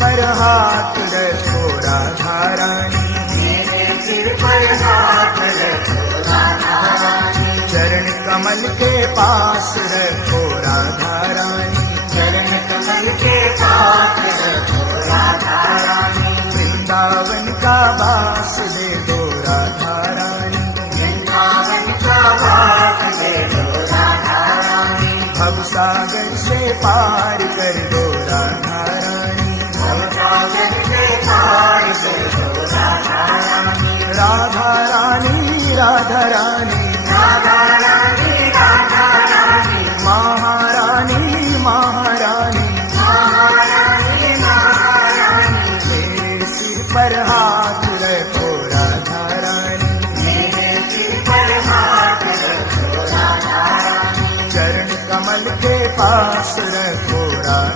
पर हाथ रखो राधा रानी, मेरे सिर पर हाथ रखो राधा रानी, चरण कमल के पास रखो राधा रानी, चरण कमल के पास रखो राधा रानी, वृंदावन का वास दे दो राधा रानी, वृंदावन का वास दे दो राधा रानी, भवसागर से पार कर दो राधा रानी, भवसागर से पार कर दो राधा रानी, राधा रानी राधा रानी